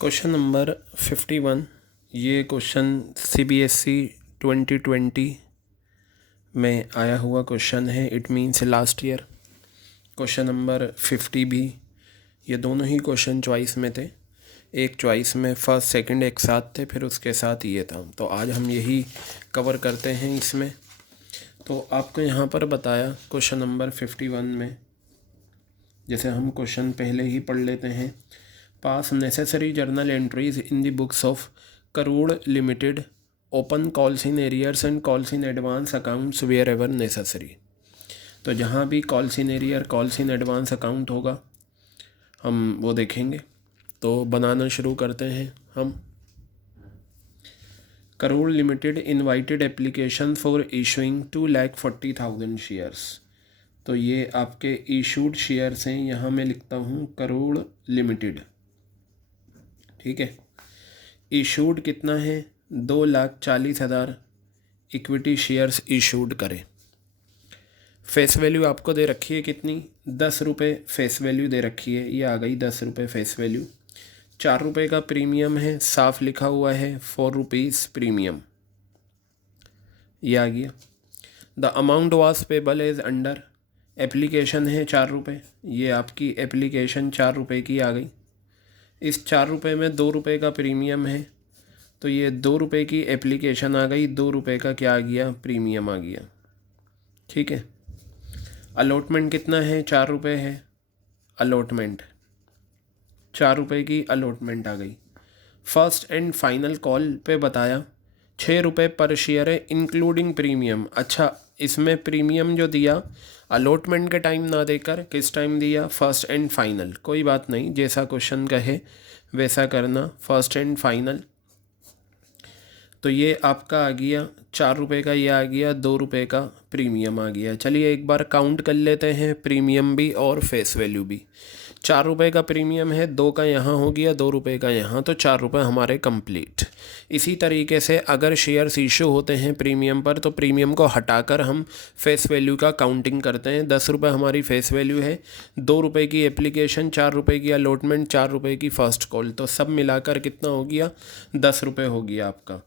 Question number 51। ये question CBSE 2020 में आया हुआ क्वेश्चन है। It means last year. Question number 50 भी, ये दोनों ही क्वेश्चन चॉइस में थे। एक चॉइस में फर्स्ट सेकंड एक साथ थे, फिर उसके साथ ये था। तो आज हम यही कवर करते हैं इसमें। तो आपको यहाँ पर बताया क्वेश्चन नंबर 51 में, जैसे हम क्वेश्चन पहले ही पढ़ लेते हैं। Pass necessary journal entries in the books of crore Limited, open calls in arrears and calls in advance accounts wherever necessary. तो जहाँ भी calls in arrear calls in advance account होगा हम वो देखेंगे। तो बनाना शुरू करते हैं हम। Crore limited invited application for issuing 2,40,000 shares. तो ये आपके इशूड शेयर्स हैं। यहाँ मैं लिखता हूँ करोड़ लिमिटेड, ठीक है। इशूड कितना है? 2,40,000 इक्विटी शेयर्स इशूड करें। फेस वैल्यू आपको दे रखी है कितनी? 10 रुपये फेस वैल्यू दे रखी है। ये आ गई 10 रुपये फेस वैल्यू। 4 रुपये का प्रीमियम है, साफ लिखा हुआ है 4 रुपीज़ प्रीमियम, ये आ गया। The amount was payable as under, application है 4 रुपये। ये आपकी एप्लीकेशन 4 रुपये की आ गई। इस 4 रुपये में 2 रुपये का प्रीमियम है, तो ये 2 रुपये की एप्लीकेशन आ गई, 2 रुपये का क्या आ गया? प्रीमियम आ गया, ठीक है। अलॉटमेंट कितना है? 4 रुपये है अलॉटमेंट, 4 रुपये की अलॉटमेंट आ गई। फर्स्ट एंड फाइनल कॉल पे बताया 6 रुपये पर शेयर है इंक्लूडिंग प्रीमियम। अच्छा, इसमें प्रीमियम जो दिया अलॉटमेंट के टाइम ना देकर किस टाइम दिया? First and final. कोई बात नहीं, जैसा क्वेश्चन कहे वैसा करना। फर्स्ट एंड फाइनल, तो ये आपका आ गया 4 रुपये का, ये आ गया 2 रुपये का प्रीमियम आ गया। चलिए एक बार काउंट कर लेते हैं, प्रीमियम भी और फेस वैल्यू भी। 4 रुपये का प्रीमियम है, 2 का यहाँ हो गया, 2 रुपये का यहाँ, तो 4 रुपये हमारे कंप्लीट। इसी तरीके से अगर शेयर्स इशू होते हैं प्रीमियम पर, तो प्रीमियम को हटाकर हम फेस वैल्यू का काउंटिंग करते हैं। 10 रुपये हमारी फेस वैल्यू है, 2 रुपये की एप्लीकेशन, 4 रुपये की अलॉटमेंट, 4 रुपये की फ़र्स्ट कॉल, तो सब मिलाकर कितना हो गया? 10 रुपये हो गया आपका।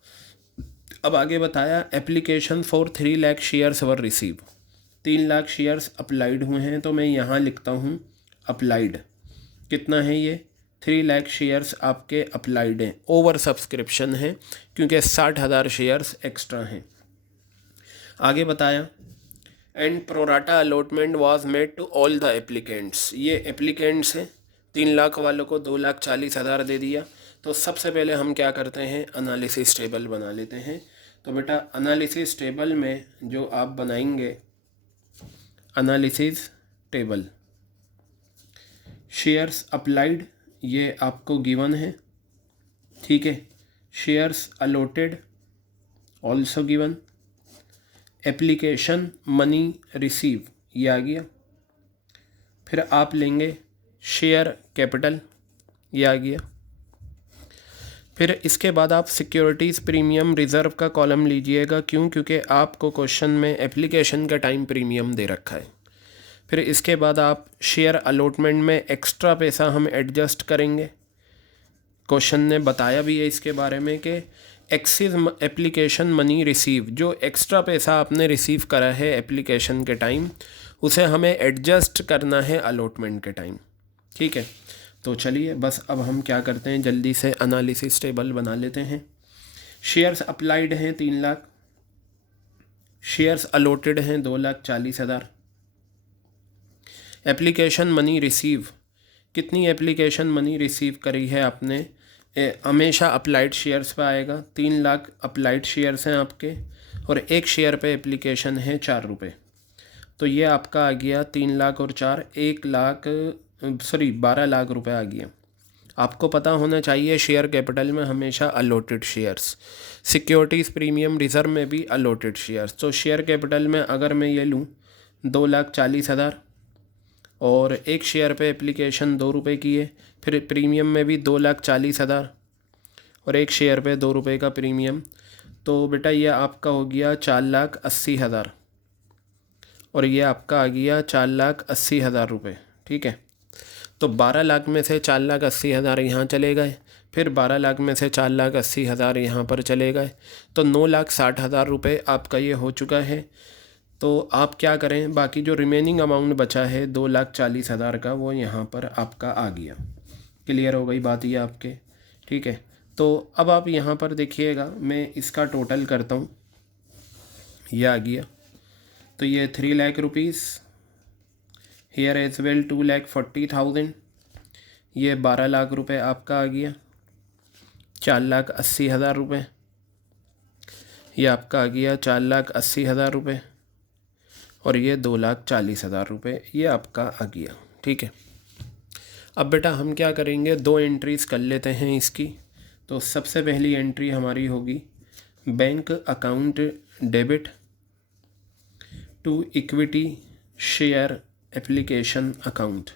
अब आगे बताया application for 3 lakh shares were receive. 3 lakh shares applied हुए हैं, तो मैं यहाँ लिखता हूँ अप्लाइड। कितना है ये? 3 लाख शेयर्स आपके अप्लाइड हैं। ओवर सब्सक्रिप्शन है क्योंकि 60,000 शेयर्स एक्स्ट्रा हैं। आगे बताया and pro rata allotment was made to all the applicants. ये एप्लीकेंट्स हैं, 3 लाख वालों को 2,40,000 दे दिया। तो सबसे पहले हम क्या करते हैं? एनालिसिस टेबल बना लेते हैं। तो बेटा एनालिसिस टेबल में जो आप बनाएंगे, एनालिसिस टेबल, शेयर्स अप्लाइड ये आपको गिवन है, ठीक है। Shares allotted also given. Application money receive ये आ गया। फिर आप लेंगे शेयर कैपिटल, ये आ गया। फिर इसके बाद आप सिक्योरिटीज़ प्रीमियम रिज़र्व का कॉलम लीजिएगा। क्यों? क्योंकि आपको क्वेश्चन में एप्लीकेशन का टाइम प्रीमियम दे रखा है। फिर इसके बाद आप शेयर अलॉटमेंट में एक्स्ट्रा पैसा हम एडजस्ट करेंगे। क्वेश्चन ने बताया भी है इसके बारे में कि एक्सिस एप्लीकेशन मनी रिसीव, जो एक्स्ट्रा पैसा आपने रिसीव करा है एप्लीकेशन के टाइम, उसे हमें एडजस्ट करना है अलॉटमेंट के टाइम, ठीक है। तो चलिए बस अब हम क्या करते हैं, जल्दी से एनालिसिस टेबल बना लेते हैं। शेयर्स अप्लाइड हैं 3 लाख, शेयर्स अलॉटेड हैं 2,40,000। एप्लीकेशन मनी रिसीव, कितनी एप्लीकेशन मनी रिसीव करी है आपने? हमेशा अप्लाइड शेयर्स पे आएगा। 3 लाख अप्लाइड शेयर्स हैं आपके, और एक शेयर पे एप्लीकेशन है 4 रुपये। तो ये आपका आ गया 3 लाख और 4, 12 लाख रुपए आ गया। आपको पता होना चाहिए शेयर कैपिटल में हमेशा allotted shares, securities premium reserve में भी अलॉटेड शेयर्स। तो शेयर कैपिटल में अगर मैं ये लूँ 2,40,000 और एक शेयर पे एप्लीकेशन 2 रुपये की है, फिर प्रीमियम में भी 2,40,000 और एक शेयर पे 2 रुपये का प्रीमियम, तो बेटा ये आपका हो गया 4,80,000 और ये आपका आ गया 4,80,000 रुपये, ठीक है। तो 12 लाख में से 4,80,000 यहाँ चले गए, फिर 12 लाख में से 4,80,000 यहाँ पर चले गए, तो 9,60,000 रुपये आपका ये हो चुका है। तो आप क्या करें, बाकी जो रिमेनिंग अमाउंट बचा है 2,40,000 का, वो यहाँ पर आपका आ गया। क्लियर हो गई बात ये आपके, ठीक है। तो अब आप यहाँ पर देखिएगा, मैं इसका टोटल करता हूँ, ये आ गया। तो ये 3 lakh rupees, here as well 2,40,000, ये 12 लाख रुपए आपका आ गया, 4,80,000 रुपये, ये आपका आ गया 4,80,000 रुपये, और ये 2,40,000 रुपये ये आपका आ गया, ठीक है। अब बेटा हम क्या करेंगे, 2 एंट्रीज़ कर लेते हैं इसकी। तो सबसे पहली एंट्री हमारी होगी bank account debit to equity share application account,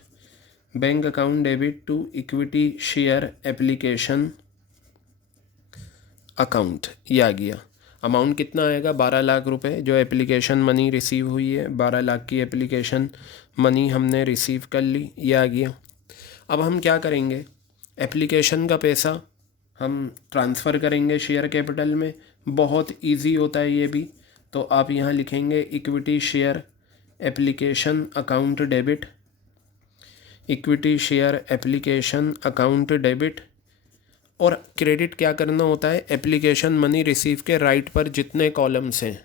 bank account debit to equity share application account, ये आ गया। अमाउंट कितना आएगा, 12 लाख रुपए, जो एप्लीकेशन मनी रिसीव हुई है, 12 लाख की एप्लीकेशन मनी हमने रिसीव कर ली, ये आ गया। अब हम क्या करेंगे, एप्लीकेशन का पैसा हम ट्रांसफ़र करेंगे शेयर कैपिटल में। बहुत इजी होता है ये भी। तो आप यहाँ लिखेंगे equity share application account debit, equity share application account debit, और क्रेडिट क्या करना होता है, एप्लीकेशन मनी रिसीव के राइट पर जितने कॉलम्स हैं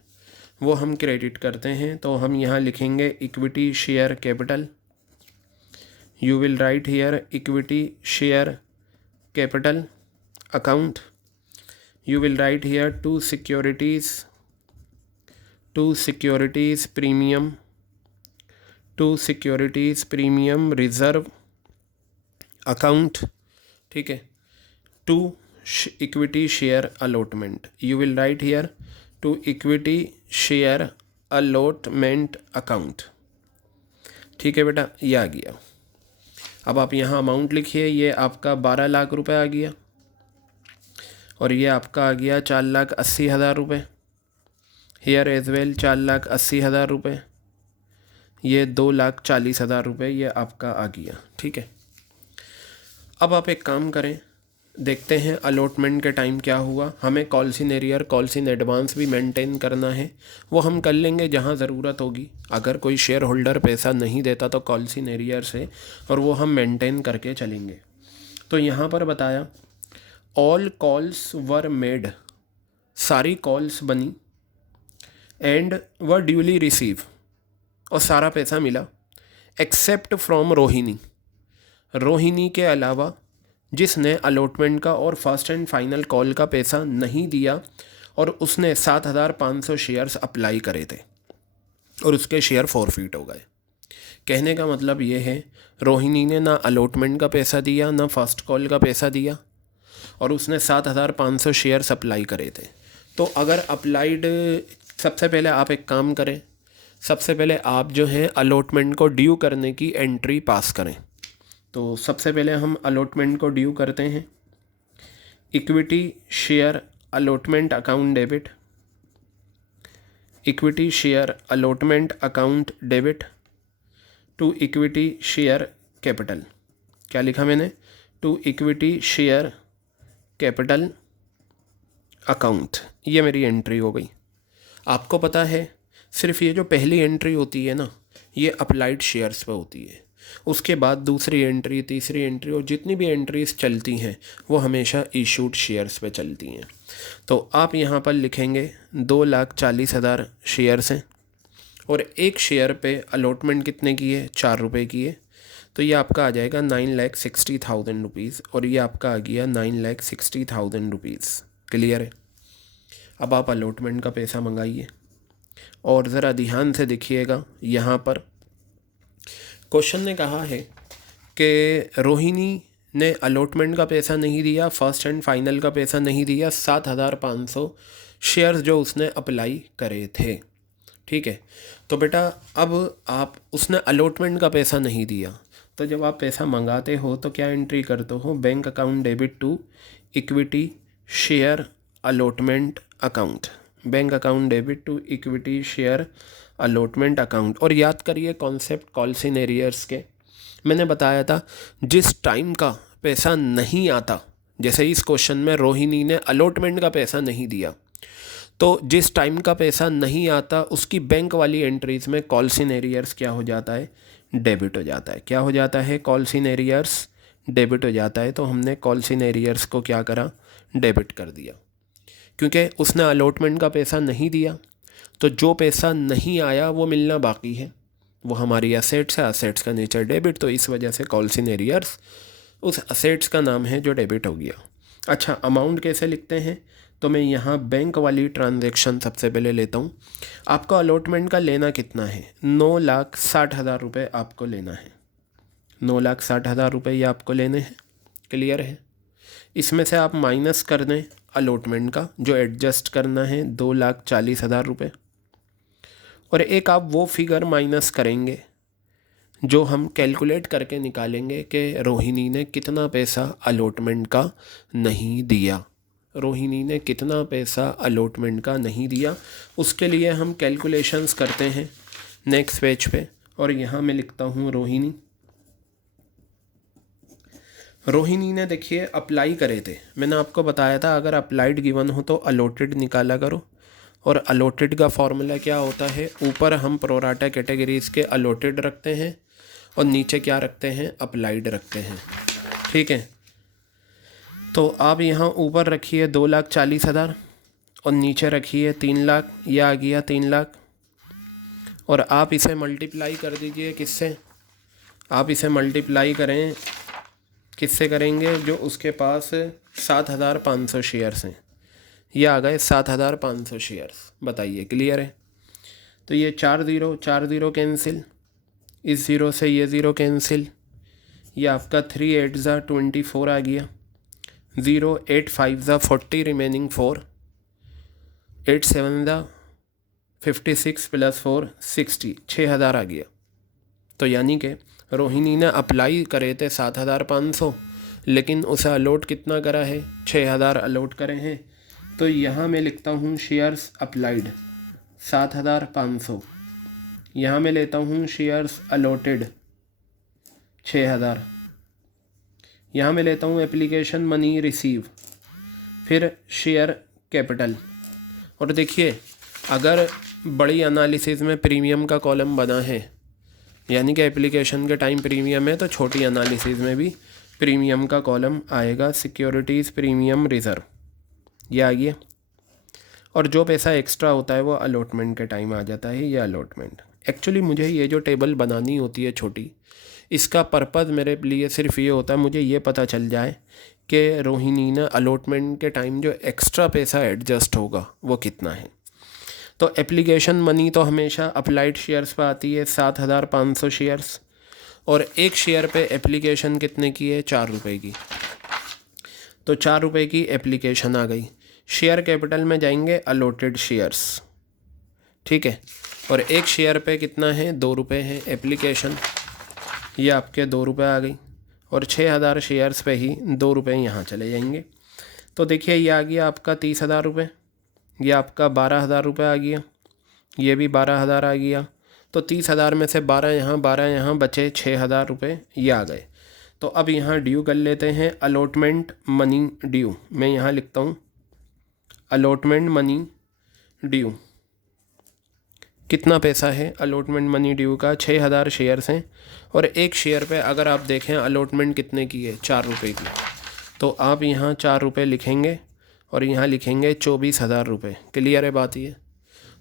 वो हम क्रेडिट करते हैं। तो हम यहाँ लिखेंगे equity share capital, you will write here equity share capital account, you will write here two securities premium reserve account, ठीक है, to equity share allotment, you will write here to equity share allotment account, ठीक है बेटा, ये आ गया। अब आप यहाँ अमाउंट लिखिए, ये आपका 12 लाख रुपए आ गया, और ये आपका आ गया 4,80,000 रुपये, हेयर एज वेल 4,80,000 रुपये, ये 2,40,000 रुपये ये आपका आ गया, ठीक है। अब आप एक काम करें, देखते हैं अलॉटमेंट के टाइम क्या हुआ। हमें calls in arrear, calls in advance भी मेंटेन करना है, वो हम कर लेंगे जहाँ ज़रूरत होगी। अगर कोई शेयर होल्डर पैसा नहीं देता तो कॉल्स इन एरियर से, और वो हम मेंटेन करके चलेंगे। तो यहाँ पर बताया ऑल कॉल्स वर मेड, सारी कॉल्स बनी, एंड वर ड्यूली रिसीव, और सारा पैसा मिला, एक्सेप्ट फ्रॉम रोहिणी, रोहिणी के अलावा जिसने अलॉटमेंट का और फर्स्ट एंड फाइनल कॉल का पैसा नहीं दिया, और उसने 7,500 शेयर्स अप्लाई करे थे और उसके शेयर फॉरफिट हो गए। कहने का मतलब ये है, रोहिणी ने ना अलॉटमेंट का पैसा दिया, ना फर्स्ट कॉल का पैसा दिया, और उसने 7,500 शेयर्स अप्लाई करे थे। तो अगर अप्लाइड, सबसे पहले आप एक काम करें, सबसे पहले आप जो है अलॉटमेंट को ड्यू करने की एंट्री पास करें। तो सबसे पहले हम अलॉटमेंट को ड्यू करते हैं, equity share allotment account debit, equity share allotment account debit to equity share capital, क्या लिखा मैंने, to equity share capital account, ये मेरी एंट्री हो गई। आपको पता है सिर्फ ये जो पहली एंट्री होती है ना, ये अप्लाइड शेयर्स पे होती है। उसके बाद दूसरी एंट्री, तीसरी एंट्री, और जितनी भी एंट्रीज चलती हैं वो हमेशा इशूड शेयर्स पे चलती हैं। तो आप यहाँ पर लिखेंगे 2,40,000 शेयर्स हैं, और एक शेयर पे अलॉटमेंट कितने की है, 4 रुपये की है। तो ये आपका आ जाएगा 9,60,000 रुपीज़, और ये आपका आ गया 9,60,000 रुपीज़। क्लियर है। अब आप अलॉटमेंट का पैसा मंगाइए, और ज़रा ध्यान से देखिएगा, यहाँ पर क्वेश्चन ने कहा है कि रोहिणी ने अलॉटमेंट का पैसा नहीं दिया, फर्स्ट एंड फाइनल का पैसा नहीं दिया, 7,500 शेयर्स जो उसने अप्लाई करे थे, ठीक है। तो बेटा अब आप, उसने अलॉटमेंट का पैसा नहीं दिया, तो जब आप पैसा मंगाते हो तो क्या एंट्री करते हो, bank account debit to equity share allotment account, bank account debit to equity share allotment account. और याद करिए कॉन्सेप्ट कॉल्स इन एरियर्स के, मैंने बताया था जिस टाइम का पैसा नहीं आता, जैसे इस क्वेश्चन में रोहिणी ने अलॉटमेंट का पैसा नहीं दिया, तो जिस टाइम का पैसा नहीं आता उसकी बैंक वाली एंट्रीज़ में कॉल्स इन एरियर्स क्या हो जाता है, डेबिट हो जाता है। क्या हो जाता है, कॉल्स इन एरियर्स डेबिट हो जाता है। तो हमने कॉल्स इन एरियर्स को क्या करा, डेबिट कर दिया, क्योंकि उसने अलॉटमेंट का पैसा नहीं दिया, तो जो पैसा नहीं आया वो मिलना बाकी है, वो हमारी असेट्स है, असेट्स का नेचर डेबिट, तो इस वजह से कॉल्स इन एरियर्स उस असेट्स का नाम है जो डेबिट हो गया। अच्छा, अमाउंट कैसे लिखते हैं, तो मैं यहाँ बैंक वाली ट्रांजैक्शन सबसे पहले लेता हूँ। आपका अलॉटमेंट का लेना कितना है, 9,60,000 रुपये आपको लेना है, 9,60,000 रुपये ये आपको लेने हैं। क्लियर है। इसमें से आप माइनस कर दें अलॉटमेंट का, जो एडजस्ट करना है 2,40,000 रुपये, और एक आप वो फिगर माइनस करेंगे जो हम कैलकुलेट करके निकालेंगे कि रोहिणी ने कितना पैसा अलॉटमेंट का नहीं दिया, रोहिणी ने कितना पैसा अलॉटमेंट का नहीं दिया। उसके लिए हम कैलकुलेशंस करते हैं नेक्स्ट पेज पे, और यहाँ मैं लिखता हूँ रोहिणी। रोहिणी ने देखिए अप्लाई करे थे, मैंने आपको बताया था अगर अप्लाइड गिवन हो तो अलॉटेड निकाला करो, और अलॉटेड का फॉर्मूला क्या होता है, ऊपर हम प्रोराटा कैटेगरीज के अलॉटेड रखते हैं और नीचे क्या रखते हैं, अप्लाइड रखते हैं। ठीक है, तो आप यहाँ ऊपर रखिए 2,40,000 और नीचे रखिए 3 लाख, ये आ गया 3 लाख, और आप इसे मल्टीप्लाई कर दीजिए किससे, आप इसे मल्टीप्लाई करें किससे करेंगे, जो उसके पास 7,500 शेयर्स हैं, ये आ गए 7,500 शेयर्स। बताइए क्लियर है। तो ये 4 0 कैंसिल, इस ज़ीरो से ये ज़ीरो कैंसिल, ये आपका 3 8 ज़ा 24 आ गया, 0 8 5 ज़ा 40 रिमेनिंग 4, 8 7 ज़ा 56 प्लस 4 60, 6,000 आ गया। तो यानी कि रोहिणी ने अप्लाई करे थे 7,500, लेकिन उसे अलॉट कितना करा है, 6,000 अलॉट करे हैं। तो यहाँ मैं लिखता हूँ शेयर्स अप्लाइड 7,500, यहाँ मैं लेता हूँ शेयर्स अलॉटेड 6,000, यहाँ मैं लेता हूँ एप्लीकेशन मनी रिसीव, फिर शेयर कैपिटल। और देखिए अगर बड़ी एनालिसिस में प्रीमियम का कॉलम बना है, यानी कि एप्लीकेशन के टाइम प्रीमियम है, तो छोटी एनालिसिस में भी प्रीमियम का कॉलम आएगा, सिक्योरिटीज़ प्रीमियम रिज़र्व, ये आ गया। और जो पैसा एक्स्ट्रा होता है वो अलॉटमेंट के टाइम आ जाता है, ये अलॉटमेंट। एक्चुअली मुझे ये जो टेबल बनानी होती है छोटी, इसका पर्पज़ मेरे लिए सिर्फ ये होता है, मुझे ये पता चल जाए कि रोहिणी ने अलॉटमेंट के टाइम जो एक्स्ट्रा पैसा एडजस्ट होगा वो कितना है। तो एप्लीकेशन मनी तो हमेशा अप्लाइड शेयर्स पर आती है 7,500 शेयर्स, और एक शेयर पे एप्लीकेशन कितने की है, 4 रुपये की, तो 4 रुपये की एप्लीकेशन आ गई। शेयर कैपिटल में जाएंगे अलॉटेड शेयर्स, ठीक है, और एक शेयर पे कितना है, 2 रुपये है एप्लीकेशन, ये आपके 2 रुपये आ गई, और 6,000 शेयर्स पे ही 2 रुपये यहाँ चले जाएंगे। तो देखिए ये आ गया आपका 30,000 रुपये, ये आपका 12,000 रुपये आ गया, ये भी 12,000 आ गया। तो 30,000 में से 12 यहाँ बचे 6,000 रुपये, ये आ गए। तो अब यहाँ ड्यू कर लेते हैं, अलॉटमेंट मनी ड्यू, मैं यहाँ लिखता हूँ अलॉटमेंट मनी ड्यू। कितना पैसा है अलॉटमेंट मनी ड्यू का, 6,000 शेयर्स हैं, और एक शेयर पे अगर आप देखें अलॉटमेंट कितने की है, 4 रुपये की, तो आप यहाँ 4 रुपये लिखेंगे और यहाँ लिखेंगे 24,000 रुपये। क्लियर है बात ये।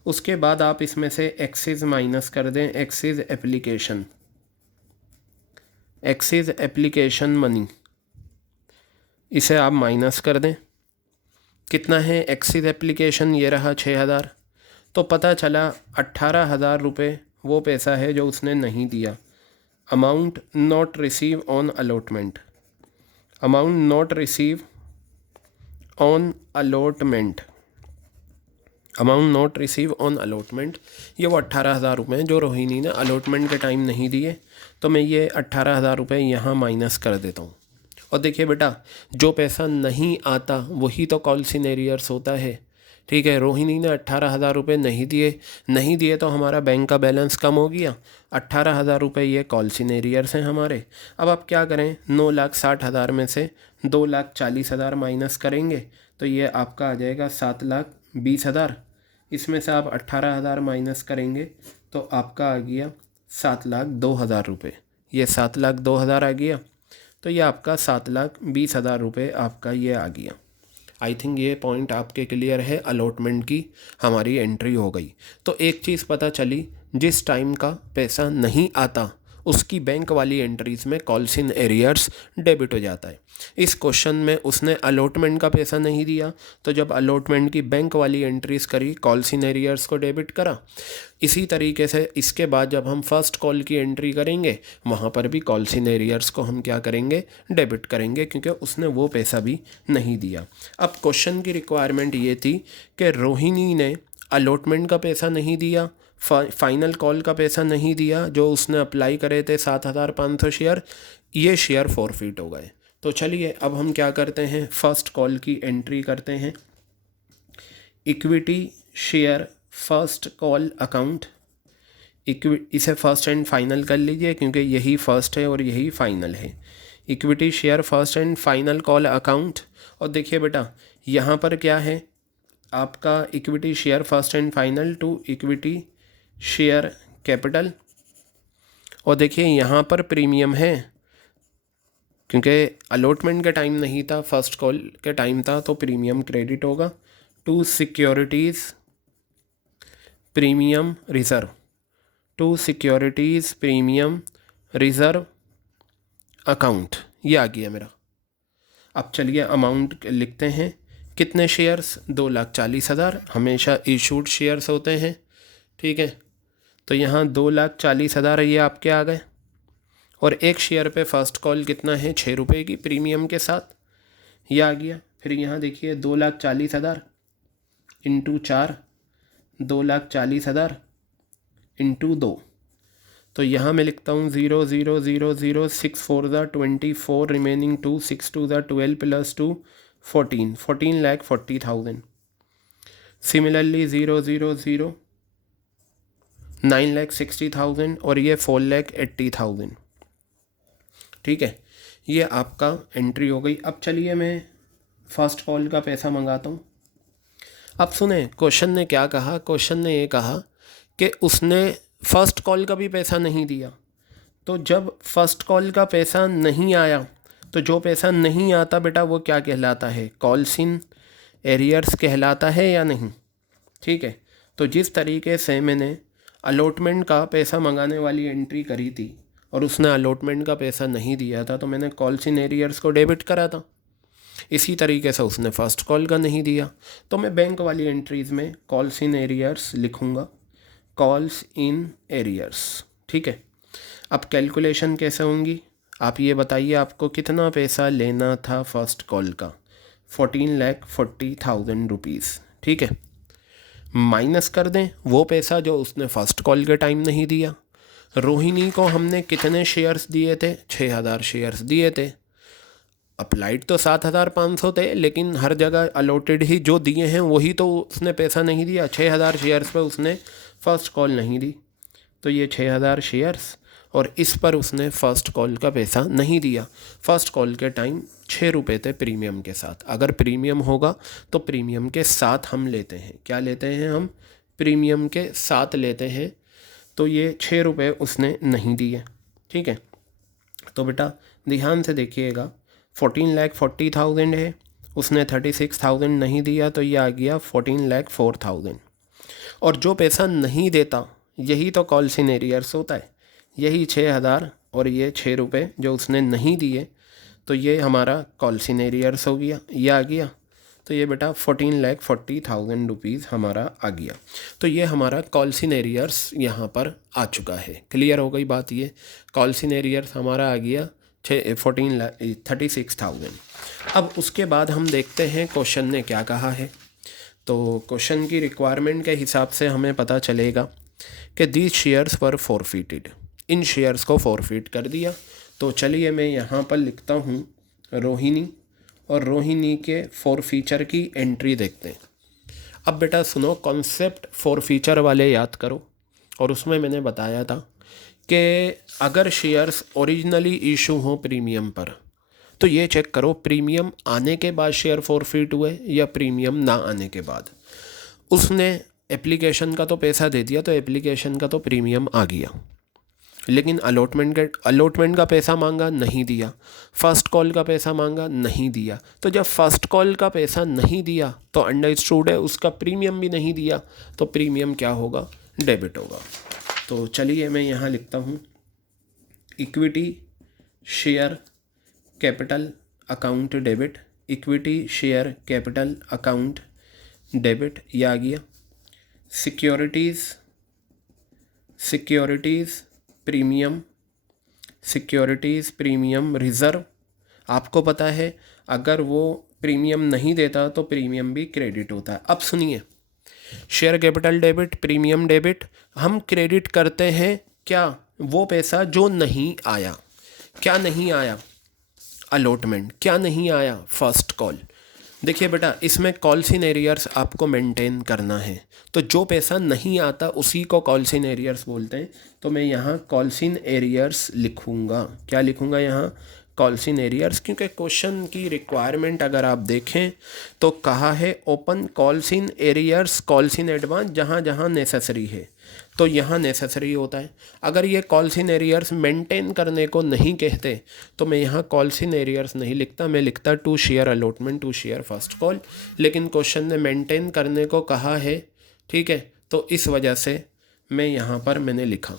उसके बाद आप इसमें से एक्सिस माइनस कर दें, एक्सिस एप्लीकेशन मनी, इसे आप माइनस कर दें। कितना है एक्सिस एप्लीकेशन, ये रहा 6,000, तो पता चला 18,000 रुपये वो पैसा है जो उसने नहीं दिया। Amount not receive on allotment, amount not receive on allotment, amount not receive on allotment, ये वो 18,000 रुपये हैं जो रोहिणी ने अलॉटमेंट के टाइम नहीं दिए। तो मैं ये 18,000 रुपये यहाँ माइनस कर देता हूँ। और देखिए बेटा, जो पैसा नहीं आता वही तो कॉल्स इन एरियर्स होता है, ठीक है। रोहिणी ने 18,000 रुपये नहीं दिए तो हमारा बैंक का बैलेंस कम हो गया, 18,000 रुपये ये कॉल्स इन एरियर्स हैं हमारे। अब आप क्या करें, 9,60,000 में से 2,40,000 माइनस करेंगे तो ये आपका आ जाएगा 7,20,000। इसमें से आप 18,000 माइनस करेंगे तो आपका आ गया 7,02,000 रुपये। ये 7,02,000 आ गया, तो ये आपका 7,20,000 रुपये आपका ये आ गया। आई थिंक ये पॉइंट आपके क्लियर है। अलॉटमेंट की हमारी एंट्री हो गई। तो एक चीज़ पता चली, जिस टाइम का पैसा नहीं आता उसकी बैंक वाली एंट्रीज़ में कॉल्स इन एरियर्स डेबिट हो जाता है। इस क्वेश्चन में उसने अलॉटमेंट का पैसा नहीं दिया, तो जब अलॉटमेंट की बैंक वाली एंट्रीज़ करी कॉल्स इन एरियर्स को डेबिट करा। इसी तरीके से इसके बाद जब हम फर्स्ट कॉल की एंट्री करेंगे वहाँ पर भी कॉल्स इन एरियर्स को हम क्या करेंगे, डेबिट करेंगे, क्योंकि उसने वो पैसा भी नहीं दिया। अब क्वेश्चन की रिक्वायरमेंट ये थी कि रोहिणी ने अलॉटमेंट का पैसा नहीं दिया, फाइनल कॉल का पैसा नहीं दिया, जो उसने अप्लाई करे थे 7,500 शेयर, ये शेयर फॉरफिट हो गए। तो चलिए अब हम क्या करते हैं, फर्स्ट कॉल की एंट्री करते हैं। Equity share first call account, इसे फर्स्ट एंड फाइनल कर लीजिए क्योंकि यही फर्स्ट है और यही फाइनल है। Equity share first and final call account. और देखिए बेटा यहाँ पर क्या है आपका, equity share first and final to equity share capital. और देखिए यहाँ पर प्रीमियम है क्योंकि अलॉटमेंट का टाइम नहीं था, फर्स्ट कॉल के टाइम था, तो प्रीमियम क्रेडिट होगा to securities premium reserve, to securities premium reserve account. ये आ गया मेरा। अब चलिए अमाउंट लिखते हैं। कितने शेयर्स, 2,40,000 हमेशा इशूड शेयर्स होते हैं, ठीक है। तो यहाँ 2,40,000 ये आपके आ गए। और एक शेयर पे फर्स्ट कॉल कितना है, 6 रुपये की प्रीमियम के साथ, ये आ गया। फिर यहाँ देखिए 2,40,000 इंटू 4, 2,40,000 इंटू 2। तो यहाँ मैं लिखता हूँ 0,0,0,0 6 4 24 रिमेनिंग 2 6 2 12 प्लस 2 14 14,40,000। सिमिलरली 0,0,0 9,60,000 और ये 4,80,000, ठीक है। ये आपका एंट्री हो गई। अब चलिए मैं फर्स्ट कॉल का पैसा मंगाता हूँ। अब सुने क्वेश्चन ने क्या कहा, क्वेश्चन ने ये कहा कि उसने फर्स्ट कॉल का भी पैसा नहीं दिया। तो जब फर्स्ट कॉल का पैसा नहीं आया तो जो पैसा नहीं आता बेटा वो क्या कहलाता है, कॉल्स इन एरियर्स कहलाता है या नहीं, ठीक है। तो जिस तरीके से मैंने अलॉटमेंट का पैसा मंगाने वाली एंट्री करी थी और उसने अलॉटमेंट का पैसा नहीं दिया था तो मैंने कॉल्स इन एरियर्स को डेबिट करा था, इसी तरीके से उसने फर्स्ट कॉल का नहीं दिया तो मैं बैंक वाली एंट्रीज़ में कॉल्स इन एरियर्स लिखूँगा, कॉल्स इन एरियर्स, ठीक है। अब कैलकुलेशन कैसे होंगी आप ये बताइए, आपको कितना पैसा लेना था फर्स्ट कॉल का, 14,40,000 रुपीज़, ठीक है। माइनस कर दें वो पैसा जो उसने फर्स्ट कॉल के टाइम नहीं दिया। रोहिणी को हमने कितने शेयर्स दिए थे, 6,000 शेयर्स दिए थे। अप्लाइड तो 7,500 थे, लेकिन हर जगह अलॉटेड ही जो दिए हैं वही तो उसने पैसा नहीं दिया। 6,000 शेयर्स पे उसने फ़र्स्ट कॉल नहीं दी, तो ये 6,000 शेयर्स और इस पर उसने फ़र्स्ट कॉल का पैसा नहीं दिया। फ़र्स्ट कॉल के टाइम 6 रुपये थे प्रीमियम के साथ। अगर प्रीमियम होगा तो प्रीमियम के साथ हम लेते हैं, क्या लेते हैं हम, प्रीमियम के साथ लेते हैं। तो ये 6 रुपये उसने नहीं दिए, ठीक है। तो बेटा ध्यान से देखिएगा, 14,40,000 है, उसने 36,000 नहीं दिया तो ये आ गया 14,04,000। और जो पैसा नहीं देता यही तो कॉल्स इन एरियर्स होता है, यही 6,000 और ये 6 रुपये जो उसने नहीं दिए, तो ये हमारा कॉल्स इन एरियर्स हो गया, ये आ गया। तो ये बेटा 14,40,000 रुपीज़ हमारा आ गया। तो ये हमारा कॉल्स इन एरियर्स यहाँ पर आ चुका है। क्लियर हो गई बात, ये कॉल्स इन एरियर्स हमारा आ गया 36,000। अब उसके बाद हम देखते हैं क्वेश्चन ने क्या कहा है। तो क्वेश्चन की रिक्वायरमेंट के हिसाब से हमें पता चलेगा कि these shares were forfeited, in shares को फॉरफिट कर दिया। तो चलिए मैं यहाँ पर लिखता हूँ रोहिणी, और रोहिणी के फॉरफीचर की एंट्री देखते हैं। अब बेटा सुनो, कॉन्सेप्ट फॉरफीचर वाले याद करो, और उसमें मैंने बताया था कि अगर शेयर्स ओरिजिनली इशू हों प्रीमियम पर तो ये चेक करो प्रीमियम आने के बाद शेयर फॉरफिट हुए या प्रीमियम ना आने के बाद। उसने एप्लीकेशन का तो पैसा दे दिया, तो एप्लीकेशन का तो प्रीमियम आ गया, लेकिन अलॉटमेंट का पैसा मांगा, नहीं दिया। फर्स्ट कॉल का पैसा मांगा, नहीं दिया। तो जब फर्स्ट कॉल का पैसा नहीं दिया तो अंडरस्टूड है उसका प्रीमियम भी नहीं दिया, तो प्रीमियम क्या होगा, डेबिट होगा। तो चलिए मैं यहाँ लिखता हूँ equity share capital account debit, equity share capital account debit, ये आ गया। सिक्योरिटीज़ प्रीमियम रिज़र्व, आपको पता है अगर वो प्रीमियम नहीं देता तो प्रीमियम भी क्रेडिट होता है। अब सुनिए, share capital debit, premium debit, हम क्रेडिट करते हैं क्या, वो पैसा जो नहीं आया। क्या नहीं आया, अलॉटमेंट। क्या नहीं आया, फर्स्ट कॉल। देखिए बेटा, इसमें कॉल्स इन एरियर्स आपको मेंटेन करना है, तो जो पैसा नहीं आता उसी को कॉल्स इन एरियर्स बोलते हैं। तो मैं यहाँ कॉल्स इन एरियर्स लिखूँगा। क्या लिखूँगा यहाँ, कॉल्स इन एरियर्स, क्योंकि क्वेश्चन की रिक्वायरमेंट अगर आप देखें तो कहा है open calls in arrears, calls in advance, जहाँ जहाँ नेसेसरी है, तो यहाँ नेसेसरी होता है। अगर ये कॉल्स इन एरियर्स मेंटेन करने को नहीं कहते तो मैं यहाँ कॉल्स इन एरियर्स नहीं लिखता, मैं लिखता to share allotment, to share first call. लेकिन क्वेश्चन ने मेंटेन करने को कहा है, ठीक है, तो इस वजह से मैं यहाँ पर मैंने लिखा।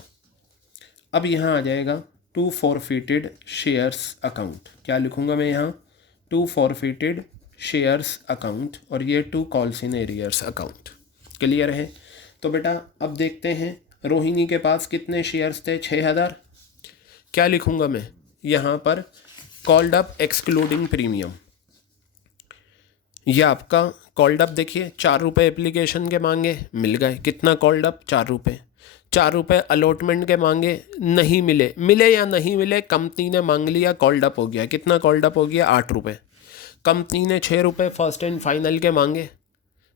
अब यहाँ आ जाएगा टू फॉरफिटेड शेयर्स अकाउंट। क्या लिखूँगा मैं यहाँ, टू फॉरफिटेड शेयर्स अकाउंट, और ये to calls in arrears account. Clear है। तो बेटा अब देखते हैं रोहिणी के पास कितने शेयर्स थे, 6000। क्या लिखूँगा मैं यहाँ पर, कॉल्ड अप एक्सक्लूडिंग प्रीमियम। यह आपका कॉल्ड अप देखिए, 4 रुपये एप्लीकेशन के मांगे, मिल गए। कितना कॉल्ड अप, 4 रुपये। 4 रुपये अलॉटमेंट के मांगे, नहीं मिले। मिले या नहीं मिले, कंपनी ने मांग लिया, कॉल्ड अप हो गया। कितना कॉल्ड अप हो गया, 8 रुपये। कंपनी ने 6 रुपये फर्स्ट एंड फाइनल के मांगे,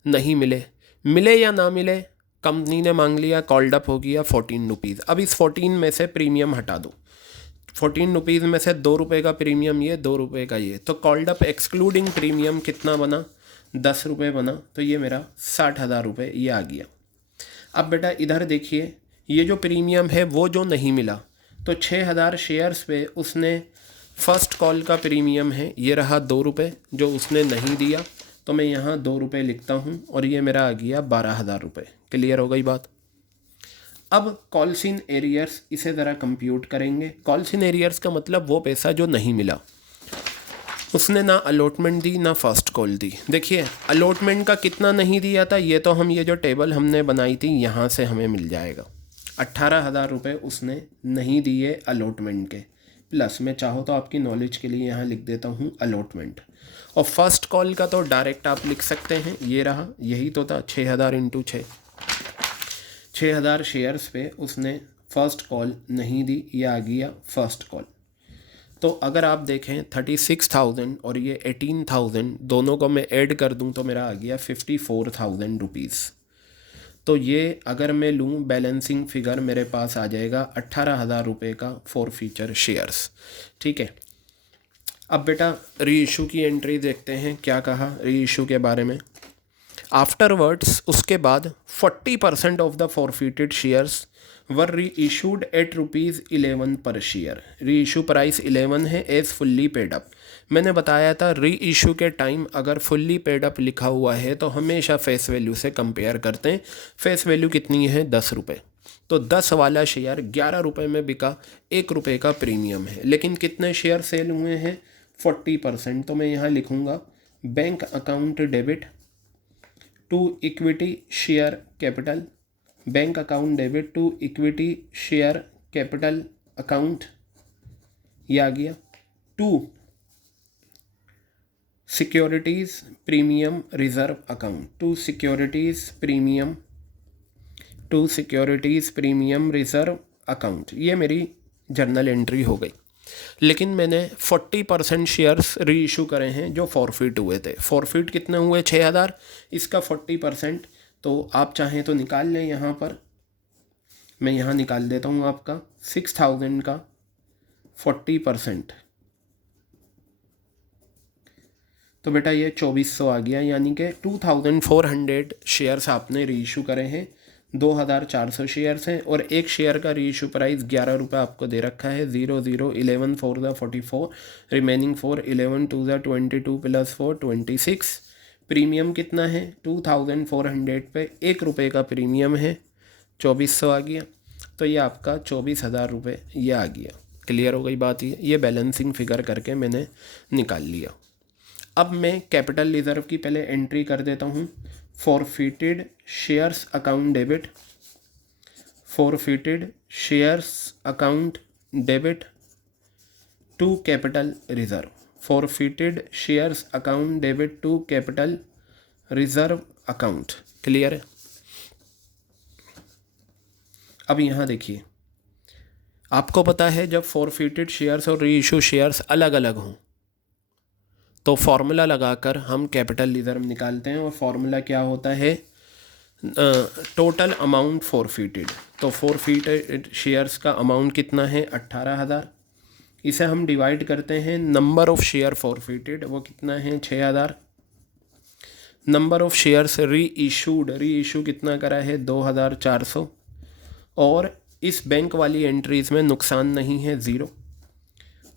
नहीं मिले। मिले या ना मिले, कंपनी ने मांग लिया, कॉल्ड अप हो गया 14 रुपीज़। अब इस 14 में से प्रीमियम हटा दो, 14 रुपीज़ में से 2 रुपये का प्रीमियम ये, 2 रुपये का ये, तो कॉल्ड अप एक्सक्लूडिंग प्रीमियम कितना बना, 10 रुपये बना। तो ये मेरा 60,000 रुपये ये आ गया। अब बेटा इधर देखिए, ये जो प्रीमियम है वो जो नहीं मिला, तो 6000 शेयर्स पे उसने फर्स्ट कॉल का प्रीमियम है, ये रहा 2 रुपये जो उसने नहीं दिया, तो मैं यहाँ 2 रुपये लिखता हूँ, और ये मेरा आ गया 12,000 रुपये। क्लियर हो गई बात। अब कॉल्स इन एरियर्स, इसे ज़रा कंप्यूट करेंगे। कॉल्स इन एरियर्स का मतलब वो पैसा जो नहीं मिला, उसने ना अलॉटमेंट दी ना फर्स्ट कॉल दी। देखिए अलॉटमेंट का कितना नहीं दिया था, ये तो हम ये जो टेबल हमने बनाई थी यहाँ से हमें मिल जाएगा। 18,000 रुपये उसने नहीं दिए अलॉटमेंट के, प्लस मैं चाहो तो आपकी नॉलेज के लिए यहाँ लिख देता हूँ अलॉटमेंट। और फर्स्ट कॉल का तो डायरेक्ट आप लिख सकते हैं, ये रहा, यही तो था 6000 इंटू 6। 6000 शेयर्स पे उसने फर्स्ट कॉल नहीं दी, ये आ गया फर्स्ट कॉल। तो अगर आप देखें 36,000 और ये 18,000 दोनों को मैं ऐड कर दूं तो मेरा आ गया 54,000 रुपीज़। तो ये अगर मैं लूँ बैलेंसिंग फिगर मेरे पास आ जाएगा 18,000 रुपये का फॉर फ्यूचर शेयर्स। ठीक है। अब बेटा री इशू की एंट्री देखते हैं, क्या कहा री इशू के बारे में। आफ्टरवर्ड्स, उसके बाद 40% ऑफ द फॉरफिटेड शेयर्स वर री इशूड एट ₹11 पर शेयर। री इशू प्राइस 11 है एज फुल्ली पेड अप। मैंने बताया था री इशू के टाइम अगर फुल्ली पेड अप लिखा हुआ है तो हमेशा फेस वैल्यू से कंपेयर करते हैं। फेस वैल्यू कितनी है, 10 रुपये। तो 10 वाला शेयर 11 रुपये में बिका, 1 रुपये का प्रीमियम है। लेकिन कितने शेयर सेल हुए हैं, 40%। तो मैं यहाँ लिखूँगा bank account debit to equity share capital, bank account debit to equity share capital account, ये आ गया। To securities premium reserve account, to securities premium reserve account, ये मेरी जर्नल एंट्री हो गई। लेकिन मैंने 40% शेयर्स री इशू करे हैं जो फॉरफिट हुए थे। फॉरफिट कितने हुए, 6000, इसका 40%। तो आप चाहें तो निकाल लें, यहाँ पर मैं यहाँ निकाल देता हूँ आपका 6000 का 40%, तो बेटा ये 2400 आ गया, यानी कि 2400 शेयर्स आपने रीइशू करे हैं, 2400 शेयर्स हैं और एक शेयर का रीइशू प्राइस 11 रुपये आपको दे रखा है। 0 0 11 4 the 44, remaining 4 11 2 the 22 plus 4 26। Premium कितना है 2400 पे 1 रुपये का प्रीमियम है, 2400 आ गया। तो ये आपका 24,000 रुपये ये आ गया। क्लियर हो गई बात? ये बैलेंसिंग फिगर करके मैंने निकाल लिया। अब मैं कैपिटल रिजर्व की पहले एंट्री कर देता हूँ। Forfeited shares account debit, forfeited shares account debit to capital reserve, forfeited shares account debit to capital reserve account. Clear है? अब यहाँ देखिए, आपको पता है जब फॉरफिटेड शेयर्स और रीइशू शेयर्स अलग अलग हों तो फॉर्मूला लगाकर हम कैपिटल रिजर्व निकालते हैं। और फॉर्मूला क्या होता है? Total amount forfeited. तो फॉरफिटेड शेयर्स का अमाउंट कितना है? 18,000। इसे हम डिवाइड करते हैं नंबर ऑफ़ शेयर फॉरफिटेड, वो कितना है? 6,000। Number of shares reissued, reissue कितना करा है? 2,400। और इस बैंक वाली एंट्रीज़ में नुकसान नहीं है, 0।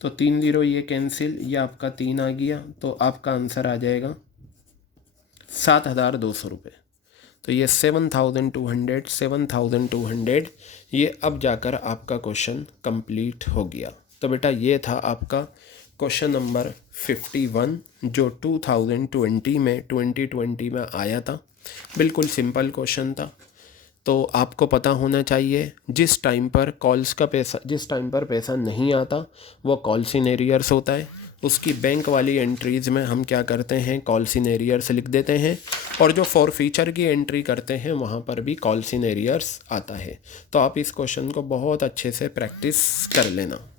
तो 3 0 ये कैंसिल, ये आपका 3 आ गया। तो आपका आंसर आ जाएगा 7,200 रुपये। तो ये 7,200 ये अब जाकर आपका क्वेश्चन कंप्लीट हो गया। तो बेटा ये था आपका क्वेश्चन नंबर 51 जो 2020 में आया था। बिल्कुल सिंपल क्वेश्चन था। तो आपको पता होना चाहिए जिस टाइम पर पैसा नहीं आता वो कॉल्स इन एरियर्स होता है। उसकी बैंक वाली एंट्रीज़ में हम क्या करते हैं? कॉल्स इन एरियर्स लिख देते हैं। और जो फॉरफीचर की एंट्री करते हैं वहाँ पर भी कॉल्स इन एरियर्स आता है। तो आप इस क्वेश्चन को बहुत अच्छे से प्रैक्टिस कर लेना।